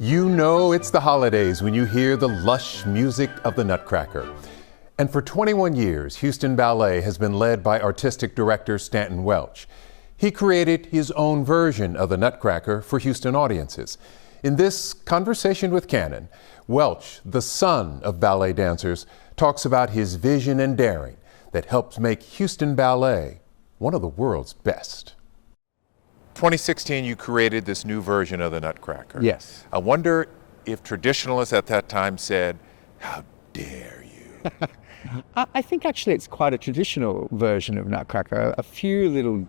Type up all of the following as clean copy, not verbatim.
You know it's the holidays when you hear the lush music of the Nutcracker. And for 21 years, Houston Ballet has been led by artistic director Stanton Welch. He created his own version of the Nutcracker for Houston audiences. In this conversation with Cannon, Welch, the son of ballet dancers, talks about his vision and daring that helped make Houston Ballet one of the world's best. 2016, you created this new version of the Nutcracker. Yes. I wonder if traditionalists at that time said, "How dare you?" I think actually it's quite a traditional version of Nutcracker. A few little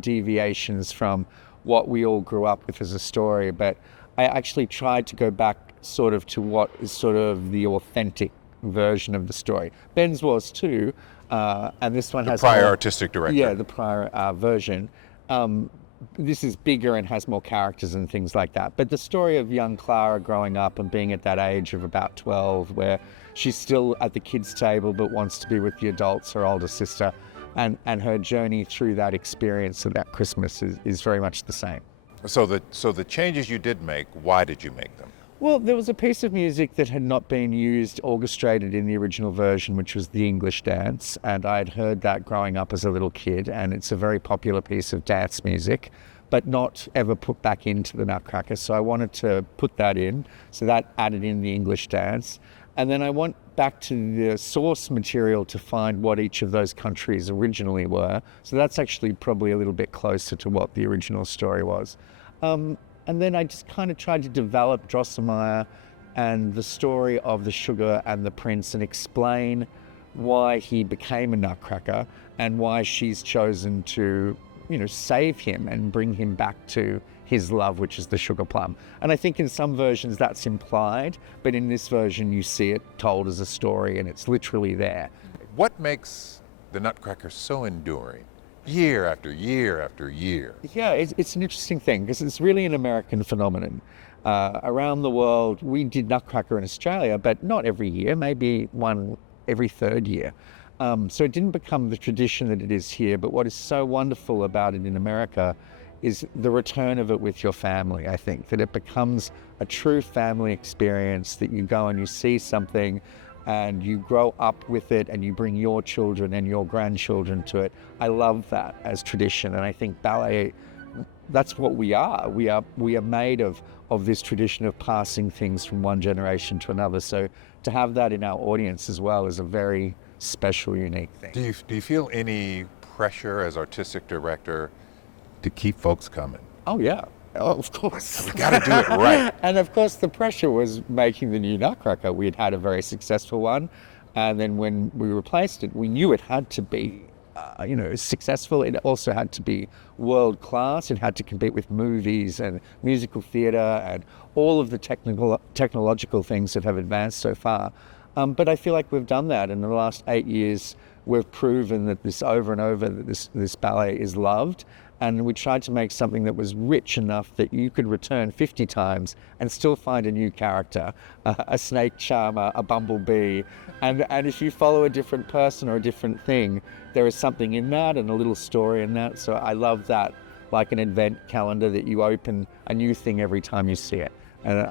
deviations from what we all grew up with as a story, but I actually tried to go back sort of to what is sort of the authentic version of the story. Ben's was too, and this one has prior more, artistic director. Yeah, the prior version. This is bigger and has more characters and things like that. But the story of young Clara growing up and being at that age of about 12, where she's still at the kids' table but wants to be with the adults, her older sister, and her journey through that experience of that Christmas is very much the same. So the changes you did make, why did you make them? Well, there was a piece of music that had not been used, orchestrated in the original version, which was the English dance. And I had heard that growing up as a little kid, and it's a very popular piece of dance music, but not ever put back into the Nutcracker. So I wanted to put that in. So that added in the English dance. And then I went back to the source material to find what each of those countries originally were. So that's actually probably a little bit closer to what the original story was. And then I just kind of tried to develop Drosselmeyer and the story of the sugar and the prince and explain why he became a Nutcracker and why she's chosen to, save him and bring him back to his love, which is the sugar plum. And I think in some versions that's implied, but in this version you see it told as a story and it's literally there. What makes the Nutcracker so enduring? Year after year after year. Yeah, it's an interesting thing because it's really an American phenomenon. Around the world, we did Nutcracker in Australia, but not every year, maybe one every third year. So it didn't become the tradition that it is here, but what is so wonderful about it in America is the return of it with your family, I think, that it becomes a true family experience, that you go and you see something and you grow up with it and you bring your children and your grandchildren to it. I love that as tradition, and I think ballet, that's what we are. We are made of this tradition of passing things from one generation to another. So to have that in our audience as well is a very special, unique thing. Do you feel any pressure as artistic director to keep folks coming? Oh yeah. Oh, of course. We got to do it right. And of course, the pressure was making the new Nutcracker. We had a very successful one. And then when we replaced it, we knew it had to be, successful. It also had to be world class. It had to compete with movies and musical theatre and all of the technological things that have advanced so far. But I feel like we've done that. In the last 8 years, we've proven that this over and over, that this ballet is loved. And we tried to make something that was rich enough that you could return 50 times and still find a new character, a snake charmer, a bumblebee. And if you follow a different person or a different thing, there is something in that and a little story in that. So I love that, like an advent calendar, that you open a new thing every time you see it. And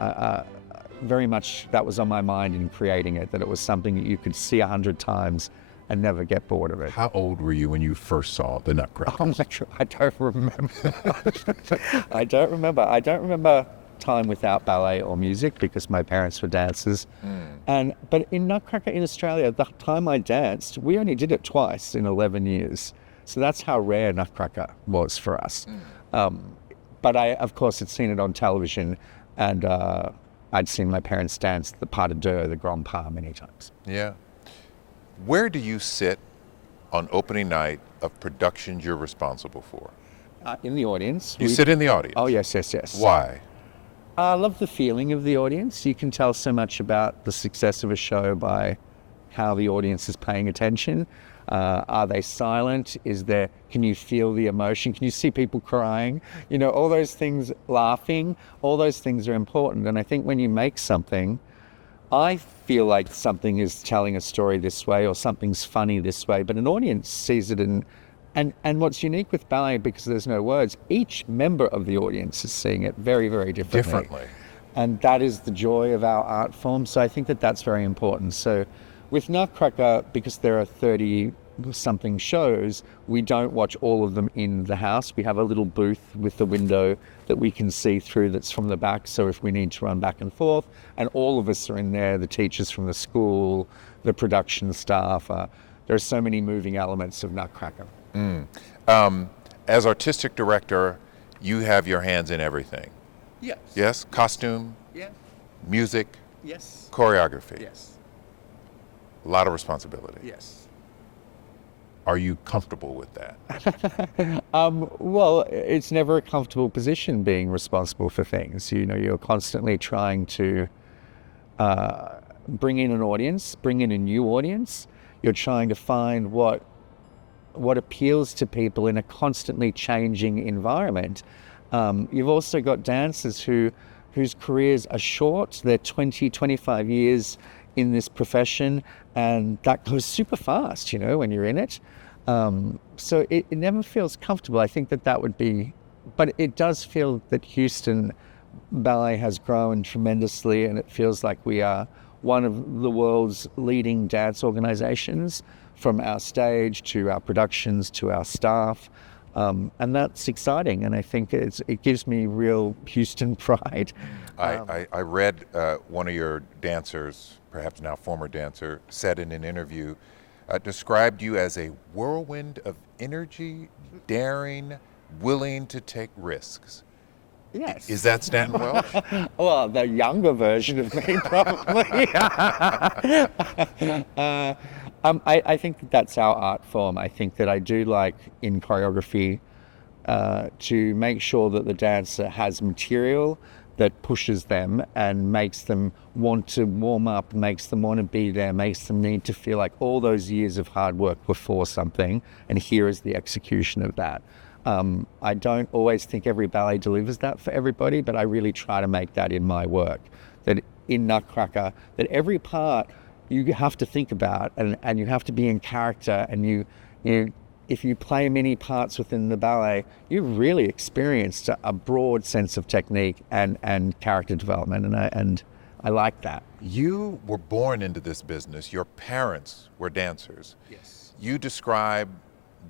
very much that was on my mind in creating it, that it was something that you could see 100 times and never get bored of it. How old were you when you first saw the Nutcracker? Oh my God, I don't remember. I don't remember time without ballet or music because my parents were dancers. But in Nutcracker in Australia, the time I danced, we only did it twice in 11 years. So that's how rare Nutcracker was for us. But I, of course, had seen it on television, and I'd seen my parents dance the pas de deux, the grand pas, many times. Yeah. Where do you sit on opening night of productions you're responsible for? In the audience. You sit in the audience? Oh, yes. Why? I love the feeling of the audience. You can tell so much about the success of a show by how the audience is paying attention. Are they silent? Can you feel the emotion? Can you see people crying? All those things, laughing, all those things are important. And I think when you make something, I feel like something is telling a story this way or something's funny this way, but an audience sees it and what's unique with ballet, because there's no words, each member of the audience is seeing it very, very differently. And that is the joy of our art form. So I think that that's very important. So with Nutcracker, because there are 30 something shows, we don't watch all of them in the house. We have a little booth with the window that we can see through that's from the back. So if we need to run back and forth, and all of us are in there, the teachers from the school, the production staff, there are so many moving elements of Nutcracker. As artistic director, you have your hands in everything. Yes. Yes? Costume, Yeah. music, Yes. choreography. Yes. A lot of responsibility. Yes. Are you comfortable with that? Well, it's never a comfortable position being responsible for things. You know, you're constantly trying to bring in an audience, bring in a new audience. You're trying to find what appeals to people in a constantly changing environment. You've also got dancers whose careers are short. They're 20, 25 years in this profession, and that goes super fast, you know, when you're in it. So it never feels comfortable. I think that would be, but it does feel that Houston Ballet has grown tremendously, and it feels like we are one of the world's leading dance organizations, from our stage to our productions to our staff. And that's exciting, and I think it gives me real Houston pride. I read one of your dancers, perhaps now former dancer, said in an interview, described you as a whirlwind of energy, daring, willing to take risks. Yes. Is that Stanton Welch? Well, the younger version of me, probably. I think that's our art form. I think that I do like in choreography to make sure that the dancer has material that pushes them and makes them want to warm up, makes them want to be there, makes them need to feel like all those years of hard work were for something, and here is the execution of that. I don't always think every ballet delivers that for everybody, but I really try to make that in my work. That in Nutcracker, that every part you have to think about, and you have to be in character, and you if you play many parts within the ballet, you've really experienced a broad sense of technique and character development, and I like that. You were born into this business. Your parents were dancers. Yes. You describe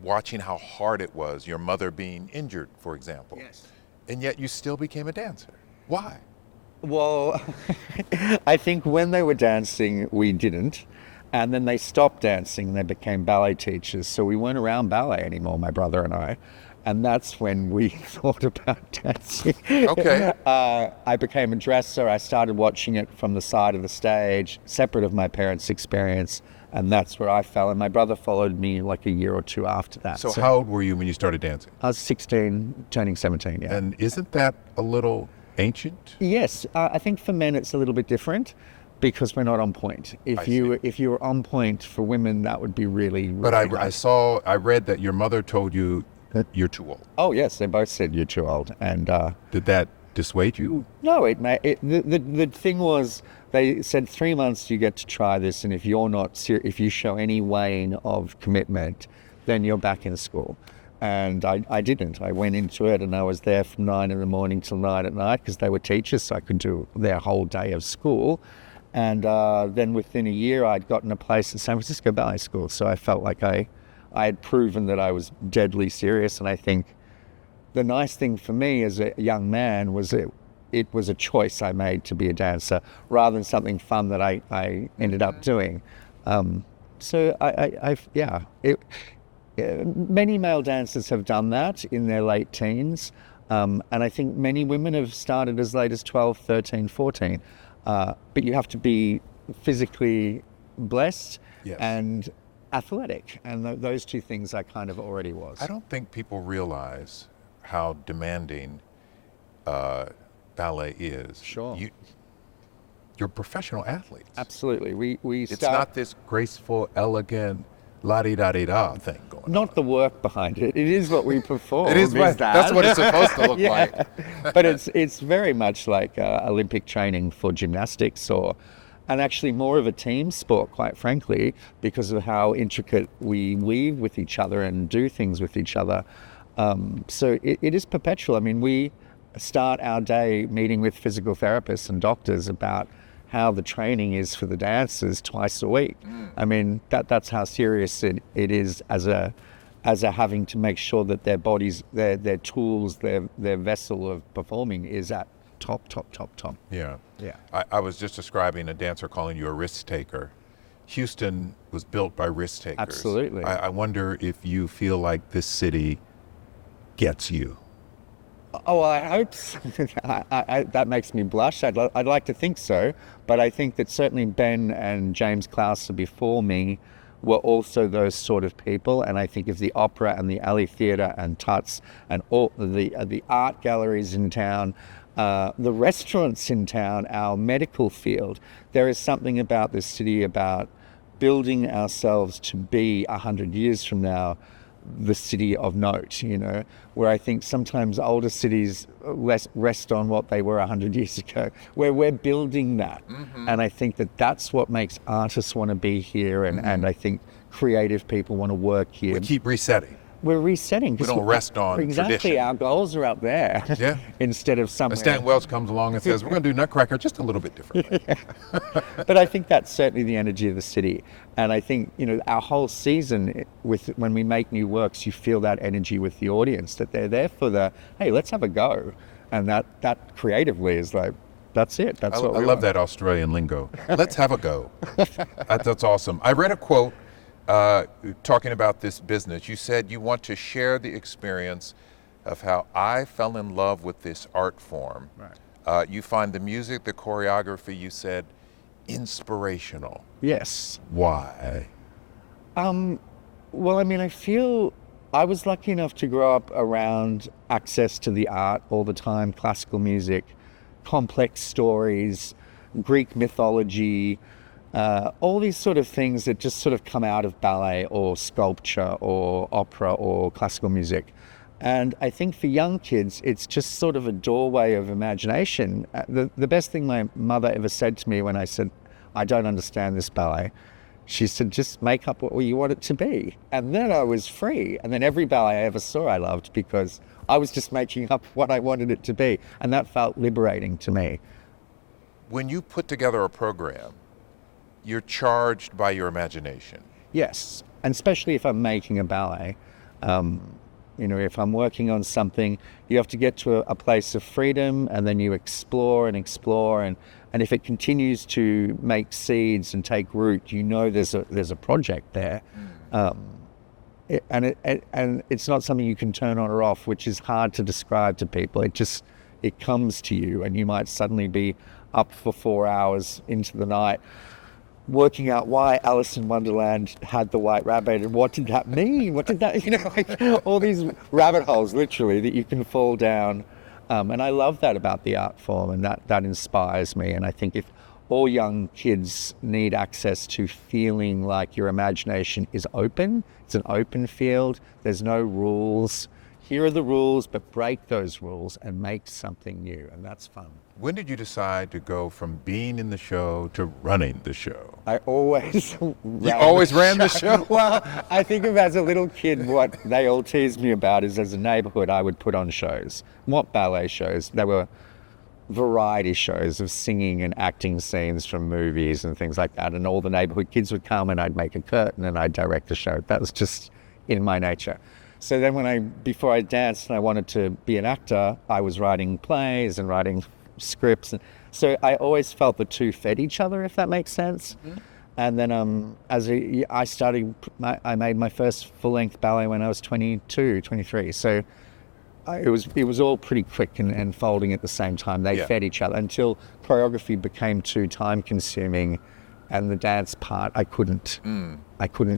watching how hard it was, your mother being injured, for example. Yes. And yet you still became a dancer. Why? Well, I think when they were dancing, we didn't. And then they stopped dancing and they became ballet teachers. So we weren't around ballet anymore, my brother and I. And that's when we thought about dancing. Okay. I became a dresser. I started watching it from the side of the stage, separate of my parents' experience. And that's where I fell. And my brother followed me like a year or two after that. So how old were you when you started dancing? I was 16, turning 17, yeah. And isn't that a little ancient? Yes, I think for men it's a little bit different because we're not on point. If you were on point for women, that would be really. But I read that your mother told you that you're too old. Oh yes, they both said you're too old, and did that dissuade you? No, the thing was they said 3 months you get to try this, and if you're not if you show any wane of commitment, then you're back in school. And I didn't. I went into it and I was there from 9 in the morning till 9 at night because they were teachers, so I could do their whole day of school. And then within a year, I'd gotten a place at San Francisco Ballet School. So I felt like I had proven that I was deadly serious. And I think the nice thing for me as a young man was it was a choice I made to be a dancer rather than something fun that I ended up doing. Many male dancers have done that in their late teens, and I think many women have started as late as 12, 13, 14. But you have to be physically blessed and athletic, and those two things I kind of already was. I don't think people realize how demanding ballet is. Sure. You're professional athletes. Absolutely. It's not this graceful, elegant, la-di-da-di-da thing going on. Not the work behind it. It is what we perform. It is right. That's what it's supposed to look like. But it's very much like Olympic training for gymnastics, and actually more of a team sport, quite frankly, because of how intricate we weave with each other and do things with each other. So it is perpetual. I mean, start our day meeting with physical therapists and doctors about how the training is for the dancers twice a week. I mean, that's how serious it is as a having to make sure that their bodies, their tools, their vessel of performing is at top. Yeah. Yeah. I was just describing a dancer calling you a risk taker. Houston was built by risk takers. Absolutely. I wonder if you feel like this city gets you. Oh, well, I hope so. That makes me blush. I'd like to think so, but I think that certainly Ben and James Clouser before me were also those sort of people. And I think of the opera and the Alley Theatre and Tuts and all the art galleries in town, the restaurants in town, our medical field. There is something about this city about building ourselves to be 100 years from now the city of note, you know, where I think sometimes older cities rest on what they were 100 years ago, where we're building that. And I think that that's what makes artists want to be here, and I think creative people want to work here. We keep resetting. We're resetting. We don't rest on exactly tradition. Our goals are up there. Yeah. Instead of somewhere. Stanton Welch comes along and says, we're going to do Nutcracker just a little bit differently. But I think that's certainly the energy of the city. And I think, you know, our whole season, when we make new works, you feel that energy with the audience, that they're there for hey, let's have a go. And that creatively is like, that's it. That's what we love that Australian lingo. Let's have a go. That's awesome. I read a quote talking about this business. You said you want to share the experience of how I fell in love with this art form. Right. You find the music, the choreography, you said, inspirational. Yes. Why? Well, I mean, I feel I was lucky enough to grow up around access to the art all the time, classical music, complex stories, Greek mythology, all these sort of things that just sort of come out of ballet or sculpture or opera or classical music. And I think for young kids, it's just sort of a doorway of imagination. The best thing my mother ever said to me when I said, I don't understand this ballet, she said, just make up what you want it to be. And then I was free. And then every ballet I ever saw I loved because I was just making up what I wanted it to be. And that felt liberating to me. When you put together a program, you're charged by your imagination. Yes, and especially if I'm making a ballet. You know, if I'm working on something, you have to get to a place of freedom, and then you explore, and if it continues to make seeds and take root, you know there's a project there. And it's not something you can turn on or off, which is hard to describe to people. It comes to you, and you might suddenly be up for 4 hours into the night working out why Alice in Wonderland had the white rabbit and what did that mean? What did that, you know, like all these rabbit holes literally that you can fall down. And I love that about the art form, and that inspires me. And I think if all young kids need access to feeling like your imagination is open, it's an open field, there's no rules. Here are the rules, but break those rules and make something new, and that's fun. When did you decide to go from being in the show to running the show? I always ran the show? Well, I think of as a little kid, what they all teased me about is as a neighborhood, I would put on shows. What ballet shows? They were variety shows of singing and acting scenes from movies and things like that. And all the neighborhood kids would come and I'd make a curtain and I'd direct the show. That was just in my nature. So then before I danced and I wanted to be an actor, I was writing plays and writing scripts. So I always felt the two fed each other, if that makes sense. Mm-hmm. And then I made my first full-length ballet when I was 22, 23. So it was all pretty quick and folding at the same time. They fed each other until choreography became too time-consuming, and the dance part I couldn't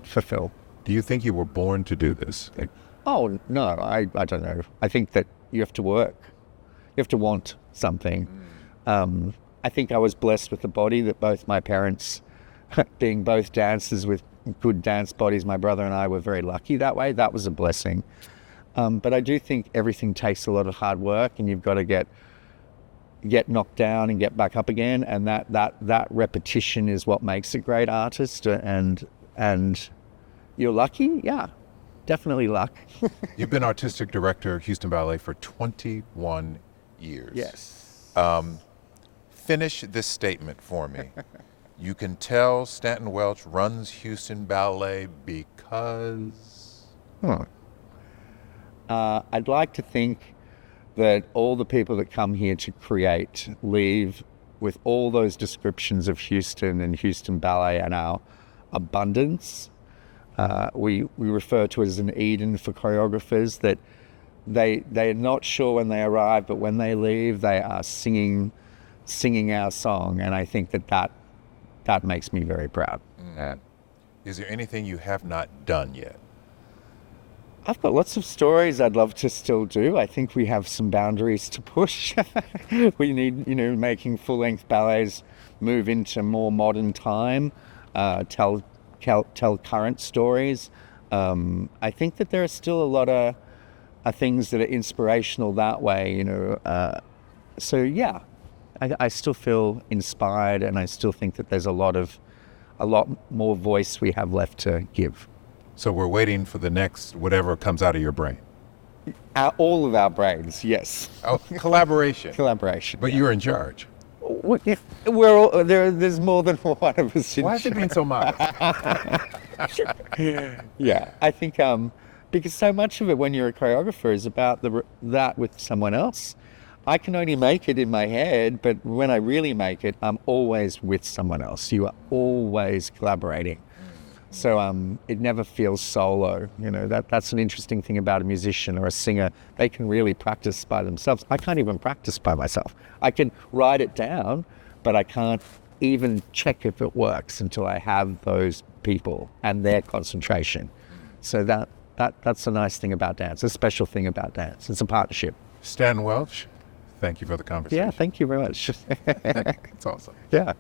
fulfill. Do you think you were born to do this? Oh, no, I don't know. I think that you have to work. You have to want something. I think I was blessed with a body that both my parents, being both dancers with good dance bodies, my brother and I were very lucky that way. That was a blessing. But I do think everything takes a lot of hard work, and you've got to get knocked down and get back up again. And that repetition is what makes a great artist. And you're lucky? Yeah, definitely luck. You've been artistic director of Houston Ballet for 21 years. Yes. Finish this statement for me. You can tell Stanton Welch runs Houston Ballet because... I'd like to think that all the people that come here to create leave with all those descriptions of Houston and Houston Ballet and our abundance. We refer to it as an Eden for choreographers, that they're not sure when they arrive, but when they leave, they are singing our song. And I think that makes me very proud. Is there anything you have not done yet? I've got lots of stories I'd love to still do. I think we have some boundaries to push. We need, making full-length ballets move into more modern time, tell current stories. I think that there are still a lot of things that are inspirational that way, So yeah, I still feel inspired, and I still think that there's a lot more voice we have left to give. So we're waiting for the next whatever comes out of your brain. All of our brains, yes. Oh, collaboration. Collaboration. But you're in charge. We're all, there's more than one of us in Why is it being so modest? Yeah, I think because so much of it when you're a choreographer is about that with someone else. I can only make it in my head, but when I really make it, I'm always with someone else. You are always collaborating. So it never feels solo. That's an interesting thing about a musician or a singer. They can really practice by themselves. I can't even practice by myself. I can write it down, but I can't even check if it works until I have those people and their concentration. So that's a nice thing about dance, a special thing about dance. It's a partnership. Stanton Welch, thank you for the conversation. Yeah, thank you very much. It's awesome. Yeah.